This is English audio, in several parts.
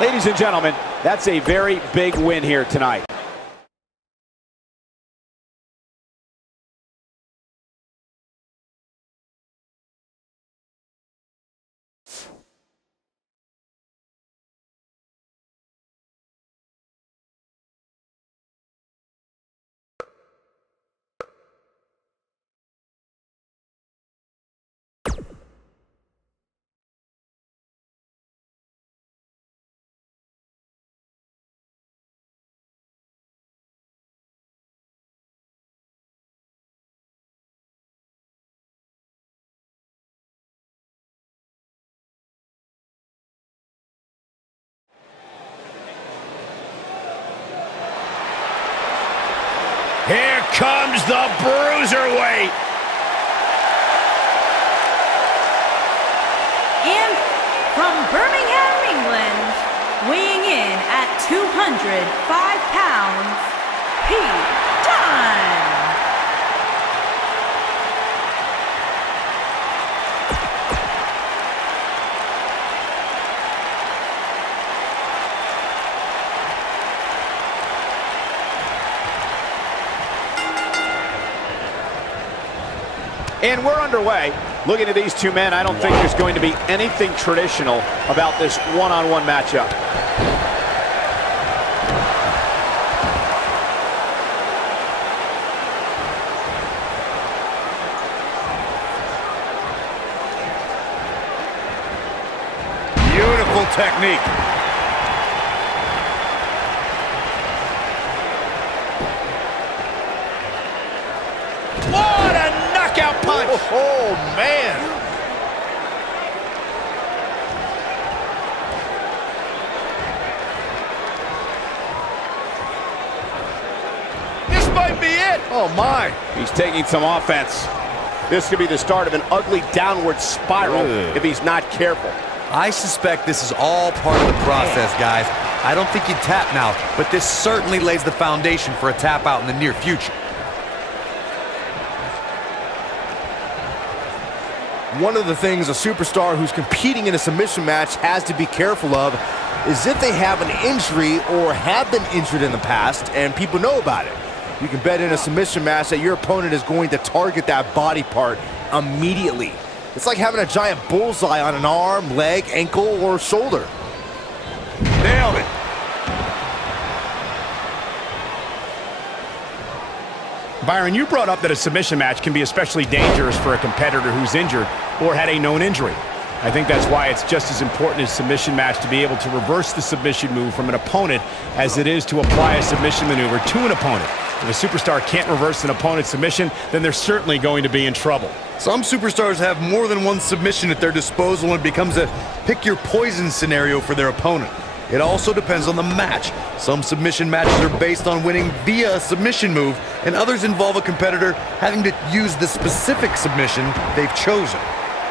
Ladies and gentlemen, that's a very big win here tonight. Here comes the Bruiserweight. And from Birmingham, England, weighing in at 205 pounds, Pete Dunne. And we're underway. Looking at these two men, I don't think there's going to be anything traditional about this one-on-one matchup. Beautiful technique. What a knockout punch! Oh, man! This might be it! Oh, my! He's taking some offense. This could be the start of an ugly downward spiral if he's not careful. I suspect this is all part of the process, guys. I don't think you tap now, but this certainly lays the foundation for a tap out in the near future. One of the things a superstar who's competing in a submission match has to be careful of is if they have an injury or have been injured in the past and people know about it. You can bet in a submission match that your opponent is going to target that body part immediately. It's like having a giant bullseye on an arm, leg, ankle, or shoulder. Nailed it. Byron, you brought up that a submission match can be especially dangerous for a competitor who's injured or had a known injury. I think that's why it's just as important as a submission match to be able to reverse the submission move from an opponent as it is to apply a submission maneuver to an opponent. If a superstar can't reverse an opponent's submission, then they're certainly going to be in trouble. Some superstars have more than one submission at their disposal and it becomes a pick-your-poison scenario for their opponent. It also depends on the match. Some submission matches are based on winning via a submission move, and others involve a competitor having to use the specific submission they've chosen.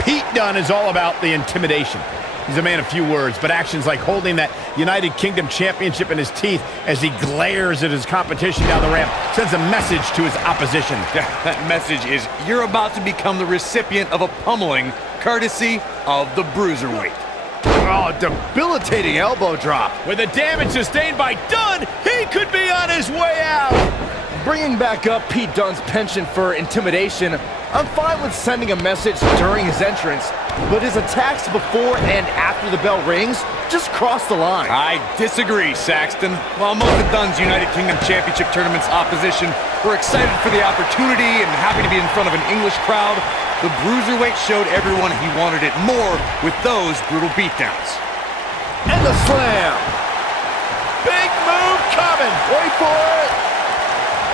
Pete Dunne is all about the intimidation. He's a man of few words, but actions like holding that United Kingdom Championship in his teeth as he glares at his competition down the ramp sends a message to his opposition. That message is, you're about to become the recipient of a pummeling courtesy of the Bruiserweight. Oh, debilitating elbow drop. With the damage sustained by Dunne, he could be on his way out. Bringing back up Pete Dunne's penchant for intimidation, I'm fine with sending a message during his entrance, but his attacks before and after the bell rings just cross the line. I disagree, Saxton. While most of Dunne's United Kingdom Championship Tournament's opposition were excited for the opportunity and happy to be in front of an English crowd, the Bruiserweight showed everyone he wanted it more with those brutal beatdowns. And the slam! Big move coming! Wait for it!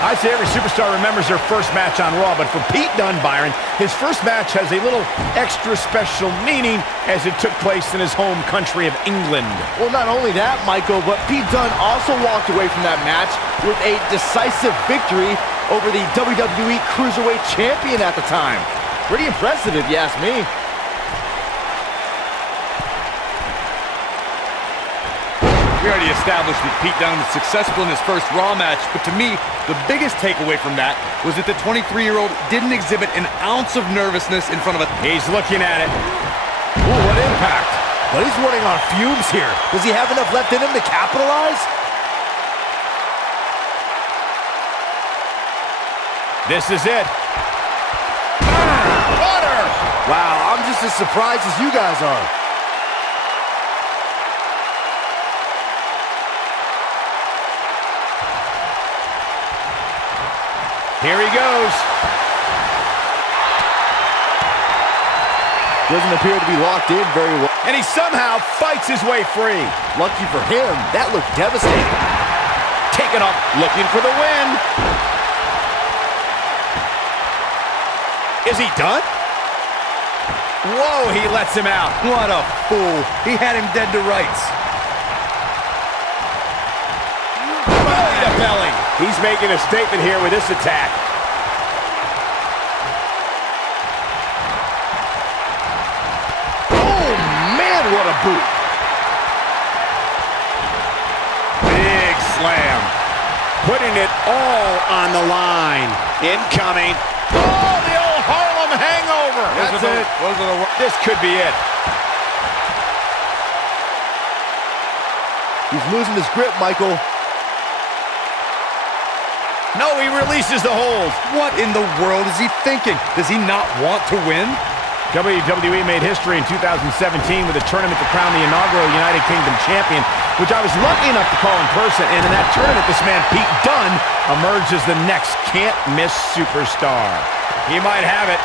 I'd say every superstar remembers their first match on Raw, but for Pete Dunne, Byron, his first match has a little extra special meaning as it took place in his home country of England. Well, not only that, Michael, but Pete Dunne also walked away from that match with a decisive victory over the WWE Cruiserweight Champion at the time. Pretty impressive, if you ask me. We already established that Pete Dunne was successful in his first Raw match, but to me, the biggest takeaway from that was that the 23-year-old didn't exhibit an ounce of nervousness in front of a... He's looking at it. Ooh, what impact. But he's running on fumes here. Does he have enough left in him to capitalize? This is it. Butter! Wow, I'm just as surprised as you guys are. Here he goes. Doesn't appear to be locked in very well. And he somehow fights his way free. Lucky for him, that looked devastating. Taking off, looking for the win. Is he done? Whoa, he lets him out. What a fool. He had him dead to rights. Belly to belly. He's making a statement here with this attack. Oh, man, what a boot. Big slam. Putting it all on the line. Incoming. Oh, the old Harlem hangover. That's it. This could be it. He's losing his grip, Michael. No, he releases the hold. What in the world is he thinking? Does he not want to win? WWE made history in 2017 with a tournament to crown the inaugural United Kingdom champion, which I was lucky enough to call in person. And in that tournament, this man, Pete Dunne, emerged as the next can't-miss superstar. He might have it.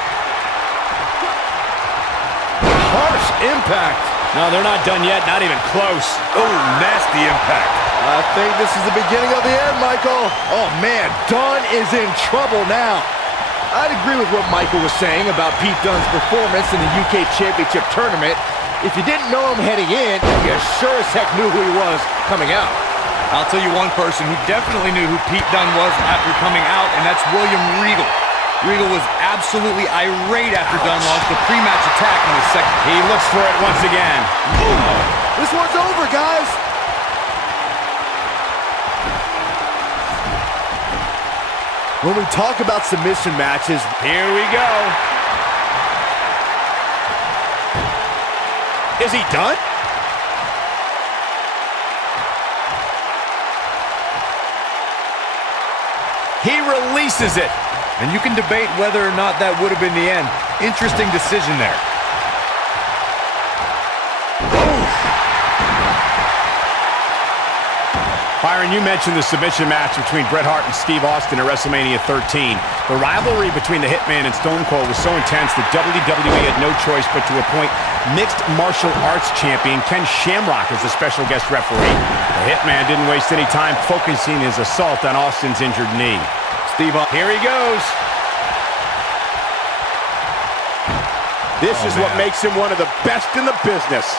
Harsh impact. No, they're not done yet. Not even close. Oh, nasty impact. I think this is the beginning of the end, Michael. Oh, man, Dunne is in trouble now. I'd agree with what Michael was saying about Pete Dunne's performance in the UK Championship Tournament. If you didn't know him heading in, you sure as heck knew who he was coming out. I'll tell you one person who definitely knew who Pete Dunne was after coming out, and that's William Regal. Regal was absolutely irate after Dunne launched a pre-match attack on his second. He looks for it once again. This one's over, guys. When we talk about submission matches, Here we go. Is he done? He releases it. And you can debate whether or not that would have been the end. Interesting decision there. Byron, you mentioned the submission match between Bret Hart and Steve Austin at WrestleMania 13. The rivalry between the Hitman and Stone Cold was so intense that WWE had no choice but to appoint mixed martial arts champion Ken Shamrock as the special guest referee. The Hitman didn't waste any time focusing his assault on Austin's injured knee. Here he goes. This is what makes him one of the best in the business.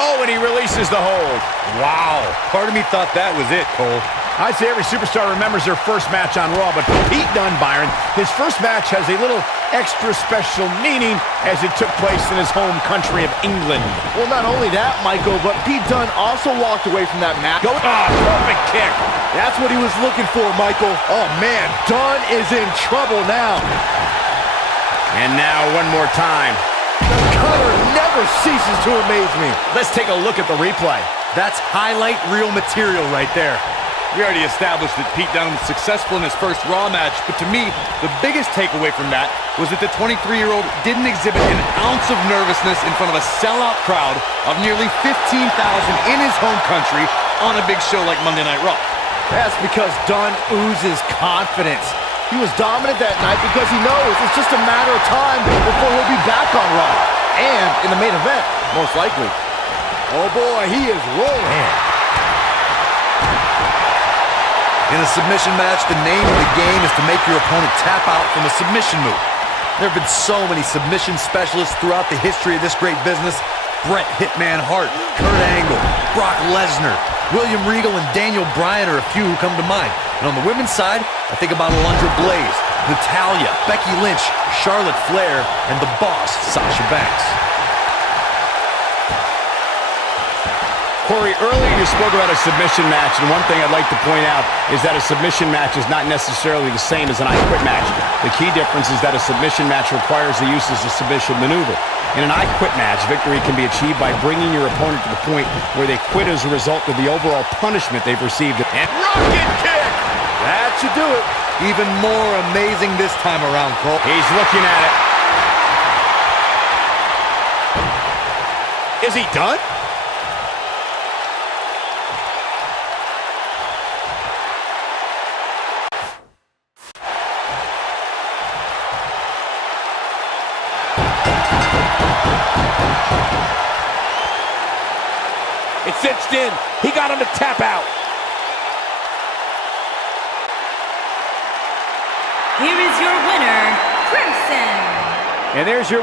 Oh, and he releases the hold. Wow. Part of me thought that was it, Cole. I'd say every superstar remembers their first match on Raw, but for Pete Dunne, Byron, his first match has a little extra special meaning as it took place in his home country of England. well, not only that, Michael, but Pete Dunne also walked away from that match. Perfect kick. That's what he was looking for, Michael. Oh, man, Dunne is in trouble now. And now one more time. The cutter never ceases to amaze me. Let's take a look at the replay. That's highlight reel material right there. We already established that Pete Dunne was successful in his first Raw match, but to me, the biggest takeaway from that was that the 23-year-old didn't exhibit an ounce of nervousness in front of a sellout crowd of nearly 15,000 in his home country on a big show like Monday Night Raw. That's because Dunne oozes confidence. He was dominant that night because he knows it's just a matter of time before he'll be back on Raw. And in the main event, most likely. Oh boy, he is rolling. In a submission match, the name of the game is to make your opponent tap out from a submission move. There have been so many submission specialists throughout the history of this great business. Bret Hitman Hart, Kurt Angle, Brock Lesnar, William Regal, and Daniel Bryan are a few who come to mind. And on the women's side, I think about Alundra Blaze, Natalya, Becky Lynch, Charlotte Flair, and the boss, Sasha Banks. Corey, early you spoke about a submission match, and one thing I'd like to point out is that a submission match is not necessarily the same as an I Quit match. The key difference is that a submission match requires the use of a submission maneuver. In an I Quit match, victory can be achieved by bringing your opponent to the point where they quit as a result of the overall punishment they've received. And rocket kick! That should do it. Even more amazing this time around, Cole. He's looking at it. Is he done? It's cinched in. He got him to tap out. Here is your winner, Crimson. And there's your